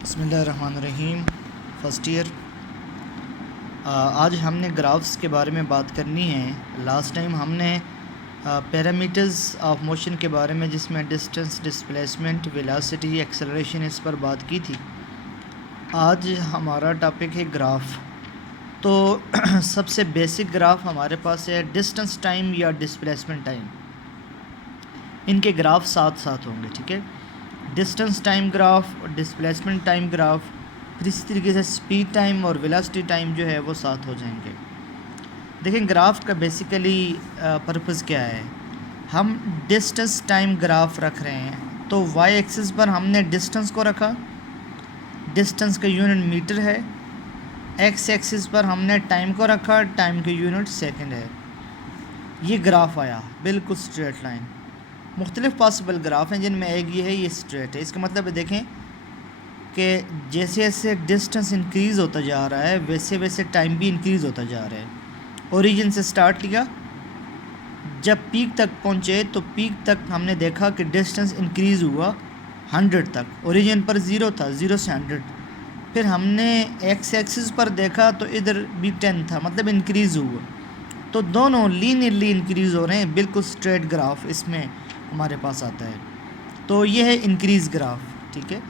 बिस्मिल्लाहिर्रहमानिर्रहीम। First year. आज हमने ग्राफ्स के बारे में बात करनी है। लास्ट टाइम हमने पैरामीटर्स ऑफ मोशन के बारे में, जिसमें डिस्टेंस, डिस्प्लेसमेंट, वेलोसिटी, एक्सेलरेशन, इस पर बात की थी। आज हमारा टॉपिक है ग्राफ। तो सबसे बेसिक ग्राफ हमारे पास है डिस्टेंस टाइम या डिस्प्लेसमेंट टाइम। इनके ग्राफ साथ साथ होंगे, ठीक है। डिस्टेंस टाइम ग्राफ और डिस्प्लेसमेंट टाइम ग्राफ, फिर इसी तरीके से स्पीड टाइम और वेलोसिटी टाइम जो है वो साथ हो जाएंगे। देखें ग्राफ का बेसिकली पर्पस क्या है। हम डिस्टेंस टाइम ग्राफ रख रहे हैं, तो वाई एक्सिस पर हमने डिस्टेंस को रखा, डिस्टेंस का यूनिट मीटर है। एक्स एक्सिस पर हमने टाइम को रखा, टाइम का यूनिट सेकंड है। ये ग्राफ आया बिल्कुल स्ट्रेट लाइन। मुख्तलिफ पॉसिबल ग्राफ हैं, जिनमें एक ये है, ये स्ट्रेट है। इसका मतलब है देखें कि जैसे जैसे डिस्टेंस इंक्रीज़ होता जा रहा है, वैसे वैसे टाइम भी इंक्रीज़ होता जा रहा है। ओरिजिन से स्टार्ट किया, जब पीक तक पहुँचे तो पीक तक हमने देखा कि डिस्टेंस इंक्रीज़ हुआ 100 तक। ओरिजिन पर 0 था, 0 से 100। फिर हमने एक्स एक्सिस पर देखा तो इधर भी 10 था, मतलब इंक्रीज़ हुआ। तो दोनों लीनियरली इंक्रीज़ हो रहे हैं, बिल्कुल स्ट्रेट ग्राफ इसमें हमारे पास आता है। तो ये है इंक्रीज़ ग्राफ, ठीक है।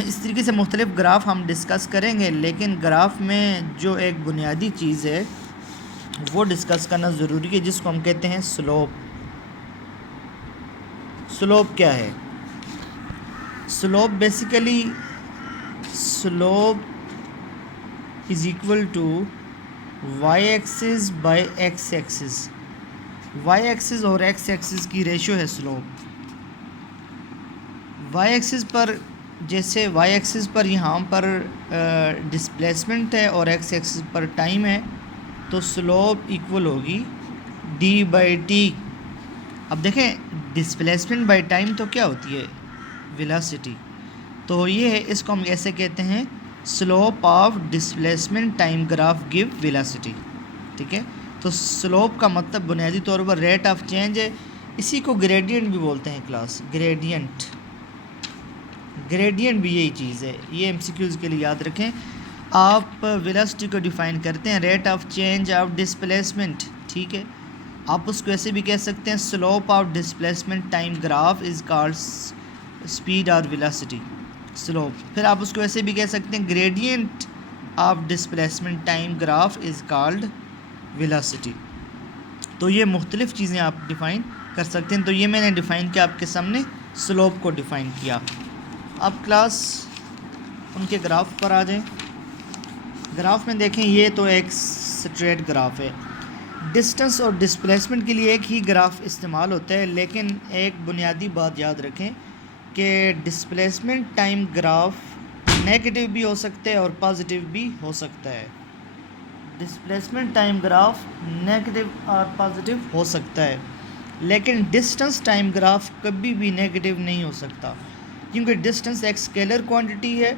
इस तरीके से मुख्तलिफ ग्राफ हम डिस्कस करेंगे, लेकिन ग्राफ में जो एक बुनियादी चीज़ है वो डिस्कस करना ज़रूरी है, जिसको हम कहते हैं स्लोप। स्लोप क्या है? Slope basically slope is equal to Y axis by X axis. Y axis और एक्स एक्सिस की रेशो है स्लोप। वाई एक्सिस पर, जैसे वाई एक्सिस पर यहाँ पर डिस्प्लेसमेंट है और एक्स एक्सिस पर टाइम है, तो स्लोप इक्वल होगी डी बाई टी। अब देखें डिस्प्लेसमेंट बाई टाइम तो क्या होती है? वेलोसिटी। तो ये है, इसको हम ऐसे कहते हैं slope of displacement time graph give velocity, ठीक है। तो स्लोप का मतलब बुनियादी तौर पर रेट ऑफ चेंज है। इसी को ग्रेडियंट भी बोलते हैं क्लास, ग्रेडियंट। ग्रेडियंट भी यही चीज़ है, ये एमसीक्यूज़ के लिए याद रखें। आप वेलोसिटी को डिफ़ाइन करते हैं rate of change of displacement, ठीक है। आप उसको ऐसे भी कह सकते हैं slope of displacement time graph is called speed और वेलोसिटी, स्लोप। फिर आप उसको ऐसे भी कह सकते हैं gradient of displacement time graph is called velocity. तो ये मुख्तलिफ़ चीज़ें आप डिफ़ाइन कर सकते हैं। तो ये मैंने डिफ़ाइन किया आपके सामने, स्लोप को डिफ़ाइन किया। अब क्लास उनके ग्राफ पर आ जाएं। ग्राफ में देखें, ये तो एक स्ट्रेट ग्राफ है। डिस्टेंस और डिस्प्लेसमेंट के लिए एक ही ग्राफ इस्तेमाल होता है, लेकिन एक बुनियादी बात याद रखें कि डिस्प्लेसमेंट टाइम ग्राफ नेगेटिव भी हो सकता है और पॉजिटिव भी हो सकता है। डिस्प्लेसमेंट टाइम ग्राफ नेगेटिव और पॉजिटिव हो सकता है, लेकिन डिस्टेंस टाइम ग्राफ कभी भी नेगेटिव नहीं हो सकता, क्योंकि डिस्टेंस एक स्केलर क्वांटिटी है।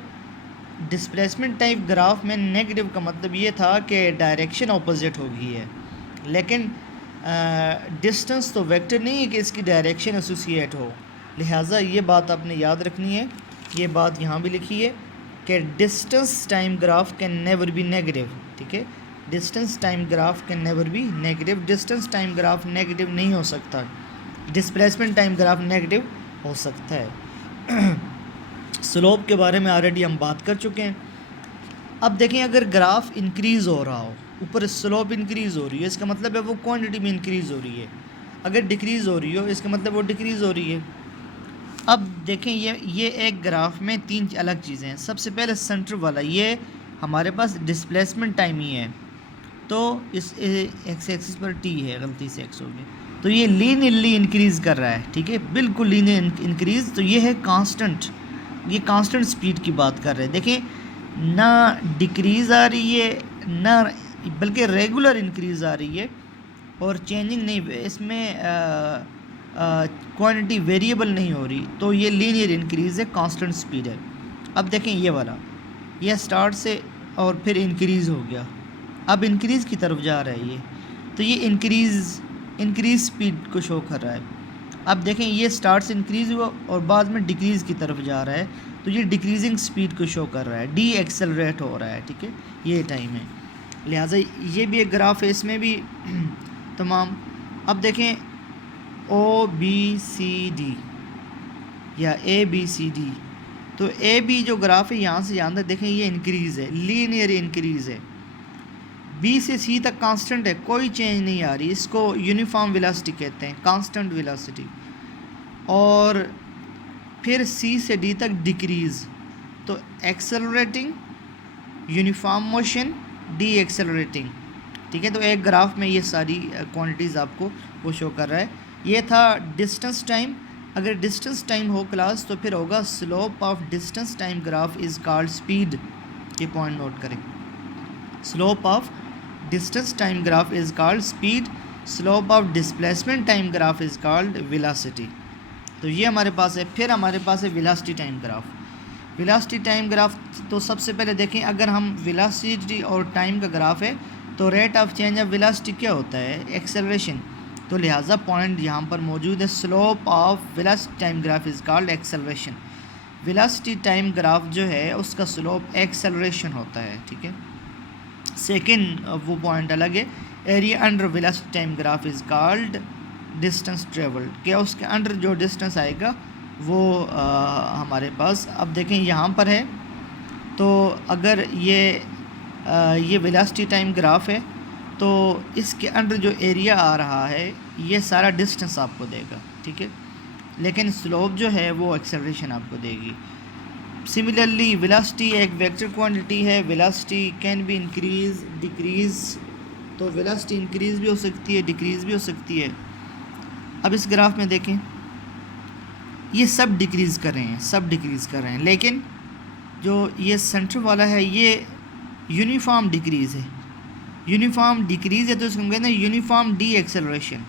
डिस्प्लेसमेंट टाइम ग्राफ में नेगेटिव का मतलब ये था कि डायरेक्शन ऑपोजिट होगी है, लेकिन डिस्टेंस तो वेक्टर नहीं है कि इसकी डायरेक्शन एसोसिएट हो। लिहाजा ये बात आपने याद रखनी है, ये बात यहाँ भी लिखी है कि distance time graph can never be negative, ठीक है। Distance time graph can never be negative. Distance time graph negative नहीं हो सकता, डिस्प्लेसमेंट टाइम ग्राफ नेगेटिव हो सकता है। स्लोप के बारे में ऑलरेडी हम बात कर चुके हैं। अब देखें, अगर ग्राफ इंक्रीज़ हो रहा हो, ऊपर स्लोप इंक्रीज़ हो रही है, इसका मतलब है वो क्वांटिटी में इंक्रीज़ हो रही है। अगर डिक्रीज़ हो रही हो, इसका मतलब वो डिक्रीज़ हो रही है। अब देखें, ये एक ग्राफ में तीन अलग चीज़ें हैं। सबसे पहले सेंटर वाला, ये हमारे पास डिस्प्लेसमेंट टाइम ही है, तो इस एक्स एक्सिस पर टी है, गलती से एक्स हो गया, तो ये लीनियरली इंक्रीज़ कर रहा है, ठीक है, बिल्कुल लीनियर इंक्रीज़। तो ये है कांस्टेंट, ये कांस्टेंट स्पीड की बात कर रहे हैं। देखें, ना डिक्रीज़ आ रही है ना, बल्कि रेगुलर इंक्रीज़ आ रही है और चेंजिंग नहीं, इसमें क्वांटिटी वेरिएबल नहीं हो रही। तो ये लीनियर इंक्रीज़ है, कांस्टेंट स्पीड है। अब देखें ये वाला, ये स्टार्ट से और फिर इंक्रीज़ हो गया, अब इंक्रीज़ की तरफ जा रहा है ये, तो ये इंक्रीज़ स्पीड को शो कर रहा है। अब देखें ये स्टार्ट से इंक्रीज़ हुआ और बाद में डिक्रीज़ की तरफ जा रहा है, तो ये डिक्रीजिंग स्पीड को शो कर रहा है, डी एक्सेलरेट हो रहा है, ठीक है, ये टाइम है। लिहाजा ये भी एक ग्राफ है, इसमें भी तमाम। अब देखें ओ बी सी डी या ए बी सी डी, तो ए बी जो ग्राफ है यहाँ से यहाँ तक देखें ये इंक्रीज़ है, लीनियर इंक्रीज़ है। बी से सी तक कांस्टेंट है, कोई चेंज नहीं आ रही, इसको यूनिफॉर्म वेलोसिटी कहते हैं, कांस्टेंट वेलोसिटी। और फिर सी से डी तक डिक्रीज़, तो accelerating, uniform motion, D accelerating, ठीक है। तो एक ग्राफ में ये सारी क्वांटिटीज़ आपको वो शो कर रहा है। ये था डिस्टेंस टाइम। अगर डिस्टेंस टाइम हो क्लास तो फिर होगा slope of distance time graph is called speed, ये पॉइंट नोट करें। Slope of distance time graph is called speed, slope of displacement time graph is called velocity. तो ये हमारे पास है। फिर हमारे पास है velocity time graph. Velocity time graph, तो सबसे पहले देखें, अगर हम वेलोसिटी और टाइम का ग्राफ है तो rate of change of velocity क्या होता है, एक्सेलरेशन। तो लिहाजा पॉइंट यहाँ पर मौजूद है, slope of velocity time graph is called acceleration. Velocity time graph जो है उसका स्लोप एक्सेलरेशन होता है, ठीक है। सेकेंड वो पॉइंट अलग है, area under velocity time graph is called distance travelled, क्या उसके अंडर जो डिस्टेंस आएगा वो हमारे पास। अब देखें यहाँ पर है, तो अगर ये वेलोसिटी टाइम ग्राफ है तो इसके अंडर जो एरिया आ रहा है ये सारा डिस्टेंस आपको देगा, ठीक है, लेकिन स्लोप जो है वो एक्सेलरेशन आपको देगी। सिमिलरली वेलोसिटी एक वेक्टर क्वांटिटी है, velocity can be increase decrease, तो वेलोसिटी इंक्रीज़ भी हो सकती है, डिक्रीज़ भी हो सकती है। अब इस ग्राफ में देखें ये सब डिक्रीज़ कर रहे हैं, सब डिक्रीज़ कर रहे हैं, लेकिन जो ये सेंटर वाला है ये यूनिफॉर्म डिक्रीज़ है। यूनिफॉर्म डिक्रीज़ है तो इसको हम कहते हैं uniform D acceleration,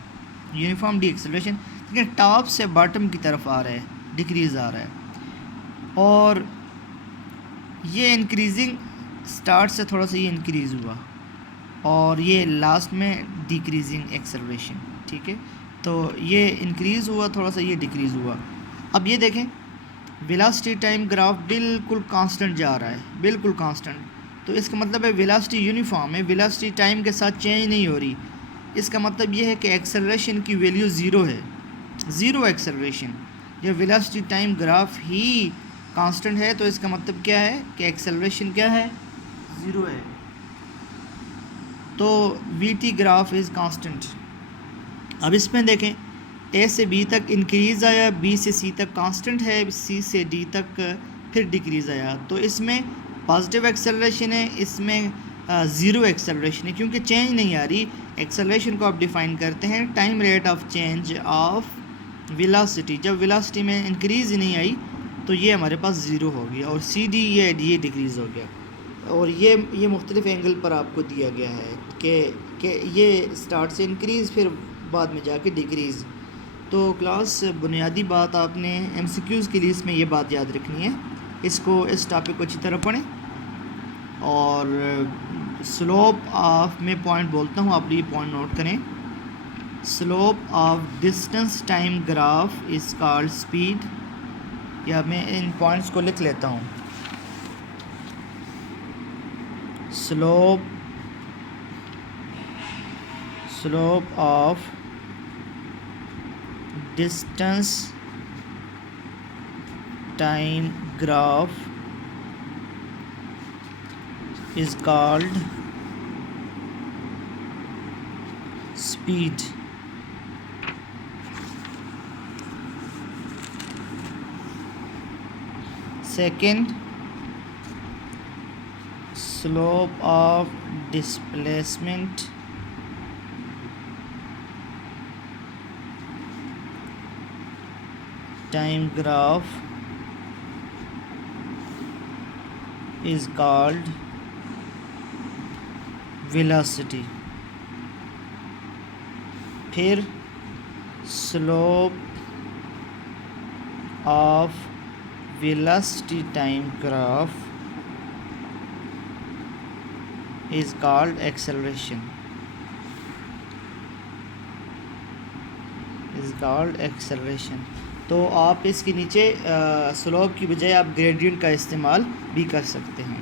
uniform D acceleration. ठीक है, टॉप से बॉटम की तरफ आ रहा है, डिक्रीज़ आ रहा है, और ये इंक्रीजिंग स्टार्ट से थोड़ा सा ये इंक्रीज़ हुआ और ये लास्ट में डिक्रीजिंग एक्सेलरेशन, ठीक है। तो ये इंक्रीज़ हुआ थोड़ा सा, ये डिक्रीज़ हुआ। अब ये देखें वेलोसिटी टाइम ग्राफ बिल्कुल कांस्टेंट जा रहा है, बिल्कुल कांस्टेंट, तो इसका मतलब है वेलोसिटी यूनिफॉर्म है, वेलोसिटी टाइम के साथ चेंज नहीं हो रही। इसका मतलब ये है कि एक्सेलरेशन की वैल्यू ज़ीरो है, ज़ीरो एक्सेलरेशन। जब वेलोसिटी टाइम ग्राफ ही कांस्टेंट है तो इसका मतलब क्या है कि एक्सेलरेशन क्या है, ज़ीरो है। तो we T graph is constant. अब इसमें देखें ए से बी तक इंक्रीज़ आया, बी से सी तक कांस्टेंट है, सी से डी तक फिर डिक्रीज़ आया, तो इसमें पॉजिटिव एक्सेलरेशन है, इसमें ज़ीरो एक्सेलरेशन है, क्योंकि चेंज नहीं आ रही। एक्सेलरेशन को आप डिफ़ाइन करते हैं time rate of change of velocity. जब वेलोसिटी में इंक्रीज़ ही नहीं आई तो ये हमारे पास ज़ीरो हो गया, और सी डी ये डिक्रीज़ हो गया। और ये मुख्तलिफ़ एंगल पर आपको दिया गया है कि ये स्टार्ट से इंक्रीज़ फिर बाद में जाके डिक्रीज़। तो क्लास बुनियादी बात आपने MCQs के लिए इसमें ये बात याद रखनी है, इसको इस टॉपिक को अच्छी तरह पढ़ें। और स्लोप ऑफ, मैं पॉइंट बोलता हूँ, आप ये पॉइंट नोट करें। Slope of distance time graph is called speed, या मैं इन पॉइंट्स को लिख लेता हूँ। Slope of distance time graph is called speed. Second, slope of displacement time graph is called velocity. फिर slope of velocity time graph is called acceleration. Is called acceleration. तो आप इसके नीचे स्लोप की बजाय आप ग्रेडियंट का इस्तेमाल भी कर सकते हैं।